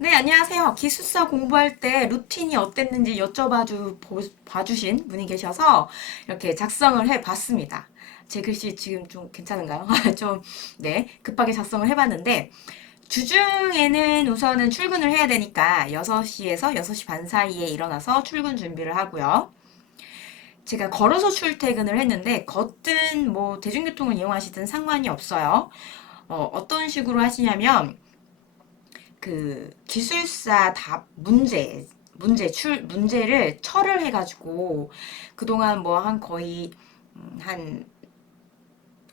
네, 안녕하세요. 기숙사 공부할 때 루틴이 어땠는지 봐주신 분이 계셔서 이렇게 작성을 해봤습니다. 제 글씨 지금 좀 괜찮은가요? 좀, 네, 급하게 작성을 해봤는데, 주중에는 우선은 출근을 해야 되니까 6시에서 6시 반 사이에 일어나서 출근 준비를 하고요. 제가 걸어서 출퇴근을 했는데, 걷든 뭐 대중교통을 이용하시든 상관이 없어요. 어떤 식으로 하시냐면, 그 기술사 답 문제를 철을 해가지고 그동안 뭐 한 거의 한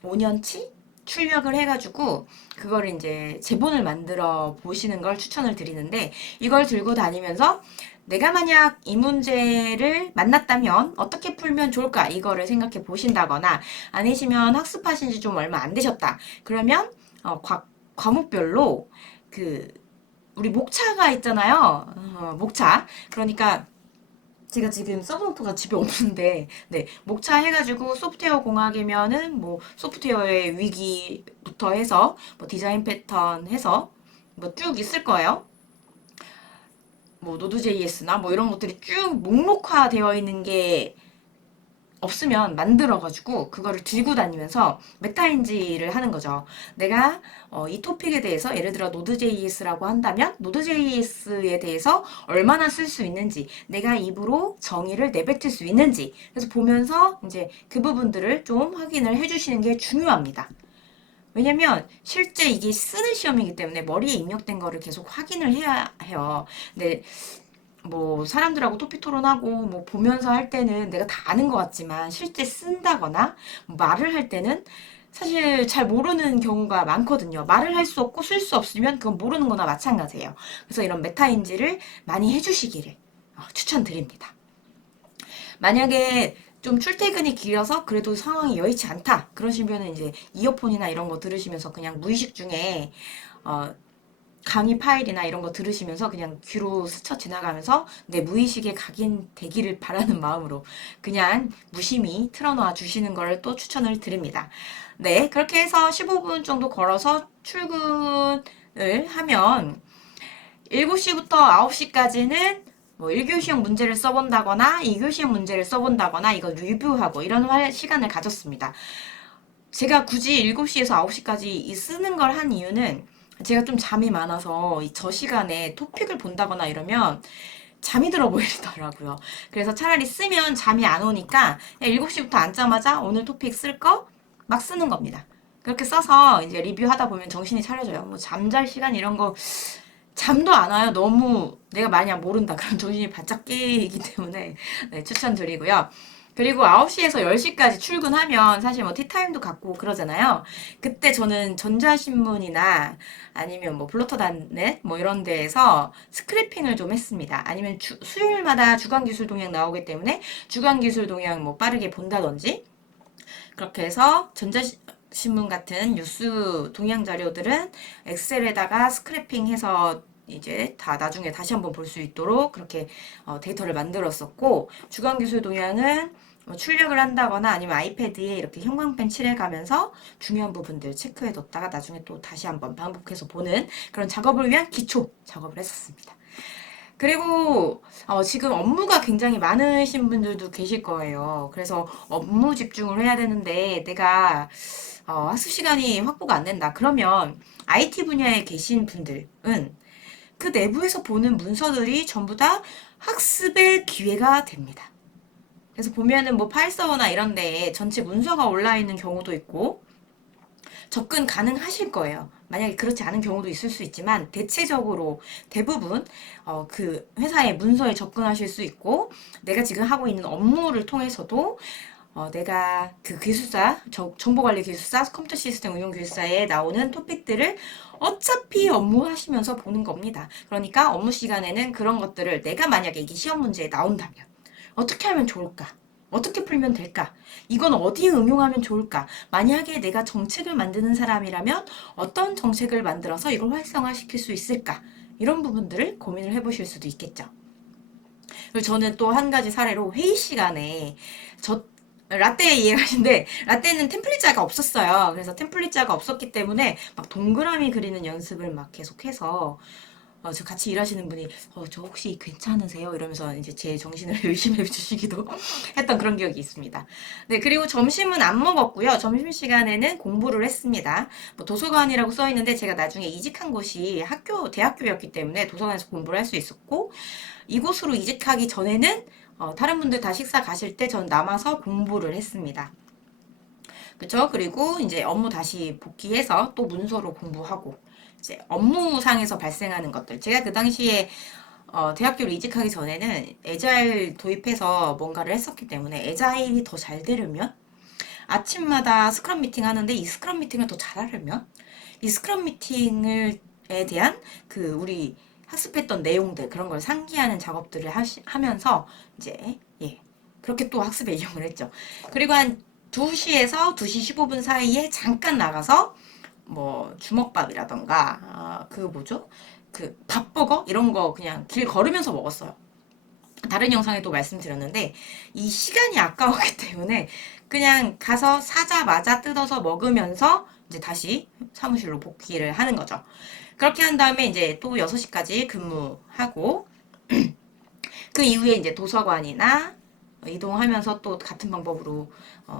5년치 출력을 해가지고 그걸 이제 제본을 만들어 보시는 걸 추천을 드리는데, 이걸 들고 다니면서 내가 만약 이 문제를 만났다면 어떻게 풀면 좋을까 이거를 생각해 보신다거나, 아니시면 학습하신 지 좀 얼마 안 되셨다 그러면 과목별로 그 우리 목차가 있잖아요. 목차. 그러니까 제가 지금 서브노트가 집에 없는데, 네, 목차 해가지고 소프트웨어 공학이면은 뭐 소프트웨어의 위기부터 해서 뭐 디자인 패턴 해서 뭐 쭉 있을 거예요. 뭐 노드.js나 뭐 이런 것들이 쭉 목록화되어 있는 게 없으면 만들어가지고 그거를 들고 다니면서 메타인지를 하는 거죠. 내가 이 토픽에 대해서 예를 들어 노드.js라고 한다면 노드.js에 대해서 얼마나 쓸 수 있는지, 내가 입으로 정의를 내뱉을 수 있는지, 그래서 보면서 이제 그 부분들을 좀 확인을 해주시는 게 중요합니다. 왜냐면 실제 이게 쓰는 시험이기 때문에 머리에 입력된 거를 계속 확인을 해야 해요. 근데 뭐 사람들하고 토픽 토론하고 뭐 보면서 할 때는 내가 다 아는 것 같지만, 실제 쓴다거나 뭐 말을 할 때는 사실 잘 모르는 경우가 많거든요. 말을 할 수 없고 쓸 수 없으면 그건 모르는 거나 마찬가지예요. 그래서 이런 메타인지를 많이 해주시기를 추천드립니다. 만약에 좀 출퇴근이 길어서 그래도 상황이 여의치 않다 그러시면 이제 이어폰이나 이런 거 들으시면서 그냥 무의식 중에 어, 강의 파일이나 이런 거 들으시면서 그냥 귀로 스쳐 지나가면서 내 무의식에 각인되기를 바라는 마음으로 그냥 무심히 틀어놔 주시는 걸 또 추천을 드립니다. 네, 그렇게 해서 15분 정도 걸어서 출근을 하면 7시부터 9시까지는 뭐 1교시형 문제를 써본다거나 2교시형 문제를 써본다거나 이거 리뷰하고 이런 시간을 가졌습니다. 제가 굳이 7시에서 9시까지 이 쓰는 걸 한 이유는, 제가 좀 잠이 많아서 저 시간에 토픽을 본다거나 이러면 잠이 들어 보이더라고요. 그래서 차라리 쓰면 잠이 안 오니까 7시부터 앉자마자 오늘 토픽 쓸 거 막 쓰는 겁니다. 그렇게 써서 이제 리뷰하다 보면 정신이 차려져요. 뭐 잠잘 시간 이런 거 잠도 안 와요. 너무 내가 만약 모른다 그럼 정신이 바짝 깨이기 때문에 네, 추천드리고요. 그리고 9시에서 10시까지 출근하면 사실 뭐 티타임도 갖고 그러잖아요. 그때 저는 전자신문이나 아니면 뭐 블로터단넷 뭐 이런 데에서 스크래핑을 좀 했습니다. 아니면 수요일마다 주간기술 동향 나오기 때문에 주간기술 동향 뭐 빠르게 본다든지, 그렇게 해서 전자신문 같은 뉴스 동향 자료들은 엑셀에다가 스크래핑해서 이제 다 나중에 다시 한번 볼 수 있도록 그렇게 데이터를 만들었었고, 주간기술 동향은 뭐 출력을 한다거나 아니면 아이패드에 이렇게 형광펜 칠해가면서 중요한 부분들 체크해뒀다가 나중에 또 다시 한번 반복해서 보는 그런 작업을 위한 기초 작업을 했었습니다. 그리고 지금 업무가 굉장히 많으신 분들도 계실 거예요. 그래서 업무 집중을 해야 되는데 내가 학습 시간이 확보가 안 된다. 그러면 IT 분야에 계신 분들은 그 내부에서 보는 문서들이 전부 다 학습의 기회가 됩니다. 그래서 보면은 뭐 파일 서버나 이런 데에 전체 문서가 올라 있는 경우도 있고 접근 가능하실 거예요. 만약에 그렇지 않은 경우도 있을 수 있지만 대체적으로 대부분 그 회사의 문서에 접근하실 수 있고, 내가 지금 하고 있는 업무를 통해서도 내가 그 기술사, 정보관리 기술사, 컴퓨터 시스템 운용 기술사에 나오는 토픽들을 어차피 업무하시면서 보는 겁니다. 그러니까 업무 시간에는 그런 것들을 내가 만약에 이게 시험 문제에 나온다면 어떻게 하면 좋을까? 어떻게 풀면 될까? 이건 어디에 응용하면 좋을까? 만약에 내가 정책을 만드는 사람이라면 어떤 정책을 만들어서 이걸 활성화시킬 수 있을까? 이런 부분들을 고민을 해보실 수도 있겠죠. 그리고 저는 또 한 가지 사례로 회의 시간에 저 라떼 이해하시는데 라떼는 템플릿자가 없었어요. 그래서 템플릿자가 없었기 때문에 막 동그라미 그리는 연습을 막 계속해서 저 같이 일하시는 분이 저 혹시 괜찮으세요? 이러면서 이제 제 정신을 의심해 주시기도 했던 그런 기억이 있습니다. 네, 그리고 점심은 안 먹었고요. 점심시간에는 공부를 했습니다. 뭐 도서관이라고 써 있는데 제가 나중에 이직한 곳이 대학교였기 때문에 도서관에서 공부를 할 수 있었고, 이곳으로 이직하기 전에는 다른 분들 다 식사 가실 때 전 남아서 공부를 했습니다. 그쵸? 그리고 이제 업무 다시 복귀해서 또 문서로 공부하고, 이제 업무상에서 발생하는 것들. 제가 그 당시에 대학교를 이직하기 전에는 에자일 도입해서 뭔가를 했었기 때문에 에자일이 더 잘 되려면 아침마다 스크럼 미팅 하는데 이 스크럼 미팅을 더 잘하려면 이 스크럼 미팅을 에 대한 그 우리 학습했던 내용들 그런 걸 상기하는 작업들을 하면서 이제 그렇게 또 학습에 이용을 했죠. 그리고 한 2시에서 2시 15분 사이에 잠깐 나가서 뭐 주먹밥이라던가 그 뭐죠? 그 밥버거 이런 거 그냥 길 걸으면서 먹었어요. 다른 영상에도 말씀드렸는데 이 시간이 아까웠기 때문에 그냥 가서 사자마자 뜯어서 먹으면서 이제 다시 사무실로 복귀를 하는 거죠. 그렇게 한 다음에 이제 또 6시까지 근무하고 그 이후에 이제 도서관이나 이동하면서 또 같은 방법으로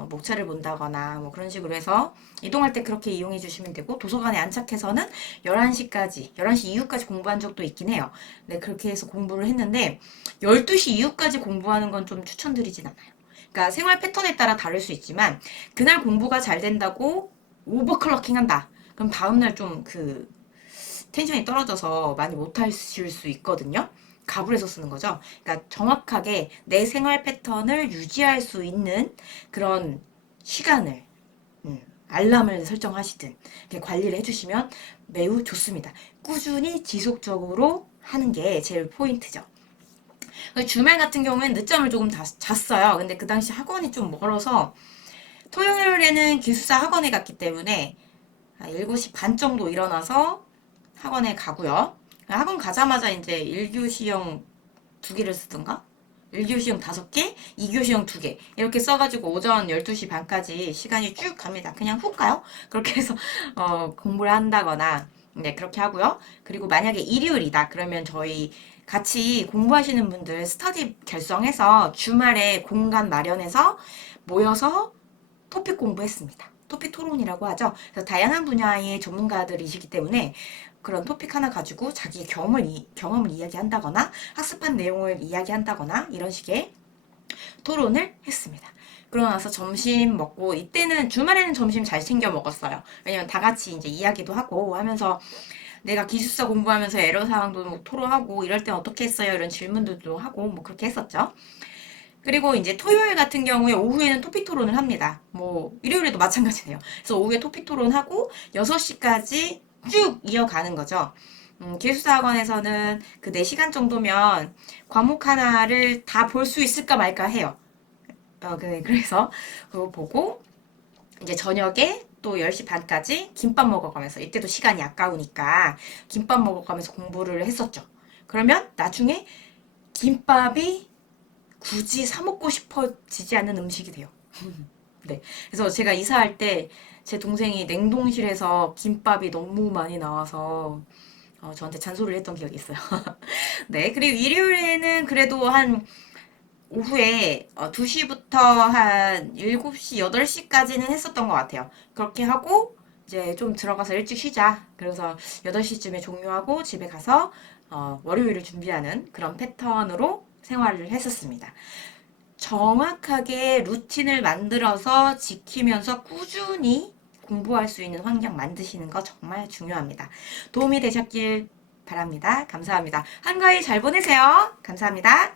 목차를 본다거나 뭐 그런 식으로 해서 이동할 때 그렇게 이용해 주시면 되고 도서관에 안착해서는 11시까지 11시 이후까지 공부한 적도 있긴 해요. 네, 그렇게 해서 공부를 했는데 12시 이후까지 공부하는 건 좀 추천드리진 않아요. 그러니까 생활 패턴에 따라 다를 수 있지만 그날 공부가 잘 된다고 오버클럭킹 한다. 그럼 다음날 좀 그 텐션이 떨어져서 많이 못하실 수 있거든요. 가불해서 쓰는 거죠. 그러니까 정확하게 내 생활 패턴을 유지할 수 있는 그런 시간을 알람을 설정하시든 이렇게 관리를 해주시면 매우 좋습니다. 꾸준히 지속적으로 하는 게 제일 포인트죠. 주말 같은 경우엔 늦잠을 조금 잤어요. 근데 그 당시 학원이 좀 멀어서 토요일에는 기숙사 학원에 갔기 때문에 7시 반 정도 일어나서 학원에 가고요. 학원 가자마자 이제 1교시형 2개를 쓰던가? 1교시형 5개, 2교시형 2개. 이렇게 써가지고 오전 12시 반까지 시간이 쭉 갑니다. 그냥 훅 가요. 그렇게 해서, 공부를 한다거나, 네, 그렇게 하고요. 그리고 만약에 일요일이다. 그러면 저희 같이 공부하시는 분들 스터디 결성해서 주말에 공간 마련해서 모여서 토픽 공부했습니다. 토픽 토론이라고 하죠. 그래서 다양한 분야의 전문가들이시기 때문에 그런 토픽 하나 가지고 자기의 경험을 이야기한다거나 학습한 내용을 이야기한다거나 이런 식의 토론을 했습니다. 그러고 나서 점심 먹고 이때는 주말에는 점심 잘 챙겨 먹었어요. 왜냐면 다 같이 이제 이야기도 하고 하면서 내가 기숙사 공부하면서 애로 사항도 뭐 토로하고 이럴 땐 어떻게 했어요? 이런 질문들도 하고 뭐 그렇게 했었죠. 그리고 이제 토요일 같은 경우에 오후에는 토픽 토론을 합니다. 뭐 일요일에도 마찬가지네요. 그래서 오후에 토픽 토론하고 6시까지 쭉 이어가는 거죠. 기숙사 학원에서는 그 4시간 정도면 과목 하나를 다 볼 수 있을까 말까 해요. 그래서 그거 보고 이제 저녁에 또 10시 반까지 김밥 먹어가면서 이때도 시간이 아까우니까 김밥 먹어가면서 공부를 했었죠. 그러면 나중에 김밥이 굳이 사 먹고 싶어지지 않는 음식이 돼요. 네. 그래서 제가 이사할 때 제 동생이 냉동실에서 김밥이 너무 많이 나와서 저한테 잔소리를 했던 기억이 있어요. 네. 그리고 일요일에는 그래도 한 오후에 2시부터 한 7시, 8시까지는 했었던 것 같아요. 그렇게 하고 이제 좀 들어가서 일찍 쉬자. 그래서 8시쯤에 종료하고 집에 가서 월요일을 준비하는 그런 패턴으로 생활을 했었습니다. 정확하게 루틴을 만들어서 지키면서 꾸준히 공부할 수 있는 환경 만드시는 거 정말 중요합니다. 도움이 되셨길 바랍니다. 감사합니다. 한가위 잘 보내세요. 감사합니다.